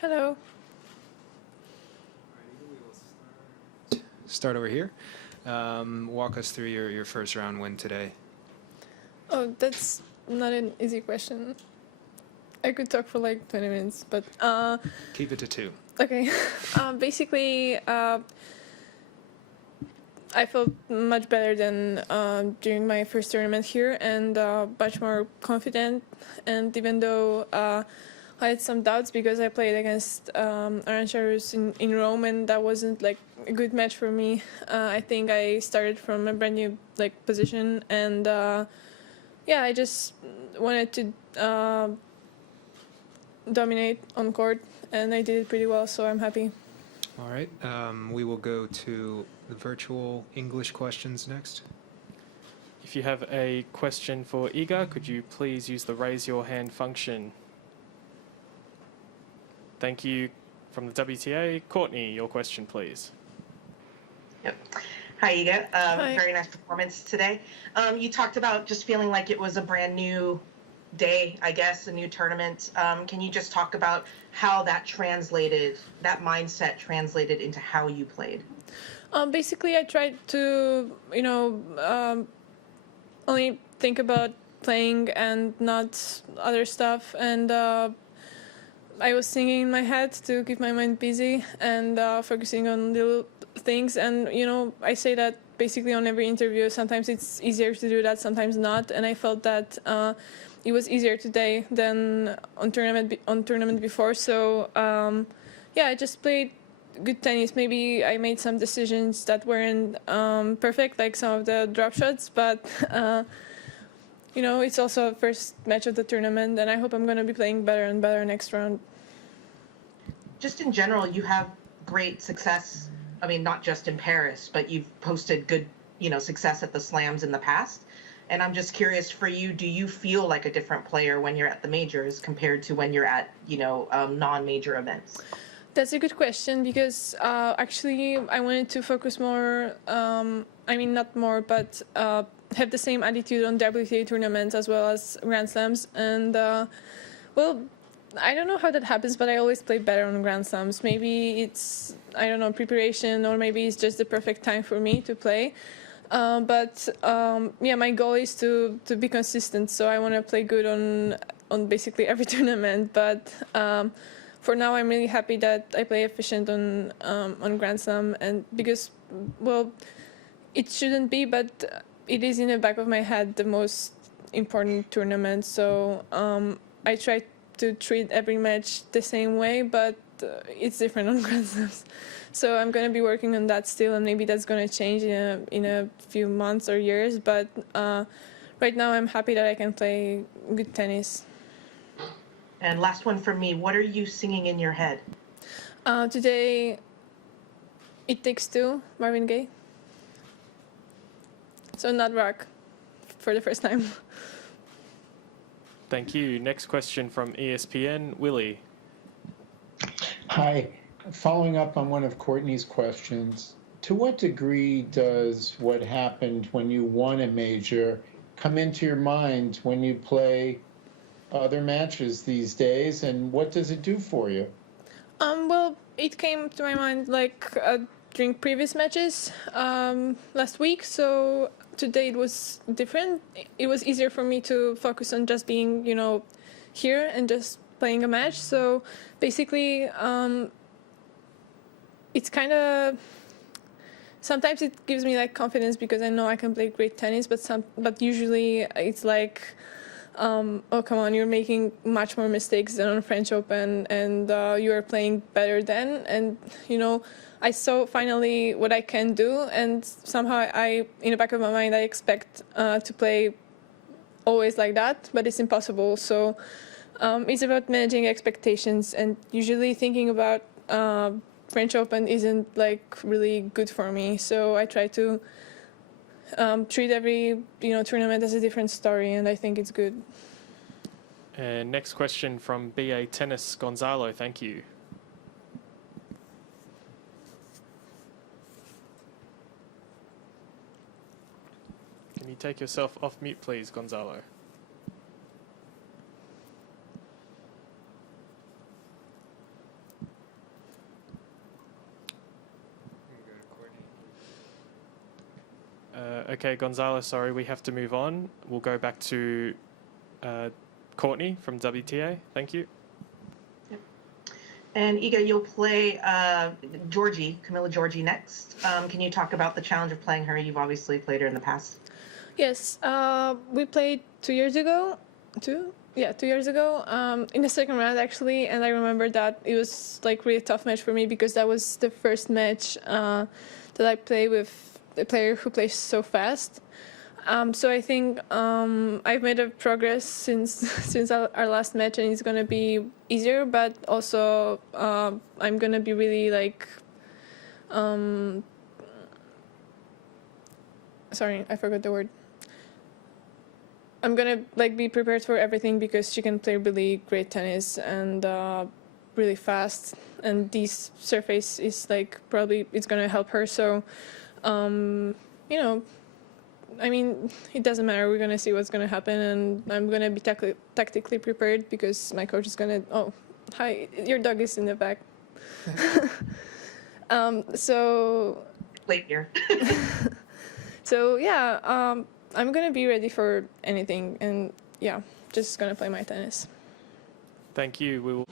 Hello. Start over here. Walk us through your first round win today. Oh, that's not an easy question. I could talk for like 20 minutes, but Keep it to two. okay. Basically, I felt much better than during my first tournament here, and much more confident. And even though I had some doubts because I played against Arancharos in Rome, and that wasn't like a good match for me. I think I started from a brand new like position, and yeah, I just wanted to dominate on court, and I did it pretty well, so I'm happy. All right. We will go to the virtual English questions next. If you have a question for Iga, could you please use the raise your hand function? Thank you. From the WTA, Courtney, your question, please. Yep. Hi, Iga. Hi. Very nice performance today. You talked about just feeling like it was a brand new day, I guess, a new tournament. Can you just talk about how that mindset translated into how you played? Basically, I tried to, only think about playing and not other stuff, and I was singing in my head to keep my mind busy and focusing on little things. And I say that basically on every interview. Sometimes it's easier to do that, sometimes not. And I felt that it was easier today than on tournament before. So yeah, I just played good tennis. Maybe I made some decisions that weren't perfect, like some of the drop shots, but. It's also the first match of the tournament, and I hope I'm going to be playing better and better next round. Just in general, you have great success. I mean, not just in Paris, but you've posted good, success at the slams in the past. And I'm just curious for you, do you feel like a different player when you're at the majors compared to when you're at, non-major events? That's a good question because actually I wanted to focus more, not more, but have the same attitude on WTA tournaments as well as Grand Slams. And, well, I don't know how that happens, but I always play better on Grand Slams. Maybe it's, preparation, or maybe it's just the perfect time for me to play. But my goal is to be consistent. So I want to play good on basically every tournament. But for now, I'm really happy that I play efficient on Grand Slam, and because, well, it shouldn't be, but it is in the back of my head the most important tournament. So I try to treat every match the same way, but it's different on Grand Slams. So I'm going to be working on that still, and maybe that's going to change in a few months or years. But right now, I'm happy that I can play good tennis. And last one for me, what are you singing in your head? Today, It Takes Two, Marvin Gaye. So not rock for the first time. Thank you. Next question from ESPN, Willie. Hi. Following up on one of Courtney's questions, to what degree does what happened when you won a major come into your mind when you play other matches these days, and what does it do for you? Well, it came to my mind during previous matches last week, so today it was different. It was easier for me to focus on just being, here and just playing a match. So basically, it's kind of, sometimes it gives me like confidence because I know I can play great tennis, but usually it's like, oh, come on, you're making much more mistakes than on French Open, and you are playing better then. And, I saw finally what I can do, and somehow in the back of my mind, I expect to play always like that, but it's impossible. So it's about managing expectations, and usually thinking about French Open isn't like really good for me. So I try to treat every tournament as a different story, and I think it's good. And next question from BA Tennis, Gonzalo. Thank you. Can you take yourself off mute, please, Gonzalo? Okay, Gonzalo, sorry, we have to move on. We'll go back to Courtney from WTA. Thank you. And Iga, you'll play Giorgi, Camilla Giorgi next. Can you talk about the challenge of playing her? You've obviously played her in the past. Yes, we played 2 years ago. 2 years ago, in the second round actually, and I remember that it was like really tough match for me because that was the first match that I play with a player who plays so fast. So I think I've made a progress since our last match, and it's gonna be easier. But also, I'm gonna be really like, sorry, I forgot the word. I'm gonna like be prepared for everything because she can play really great tennis and really fast, and this surface is like probably it's gonna help her. So, you know. I mean, it doesn't matter. We're gonna see what's gonna happen, and I'm gonna be tactically prepared because my coach is gonna. Oh, hi! Your dog is in the back. So. Late year. So yeah, I'm gonna be ready for anything, and yeah, just gonna play my tennis. Thank you. We will.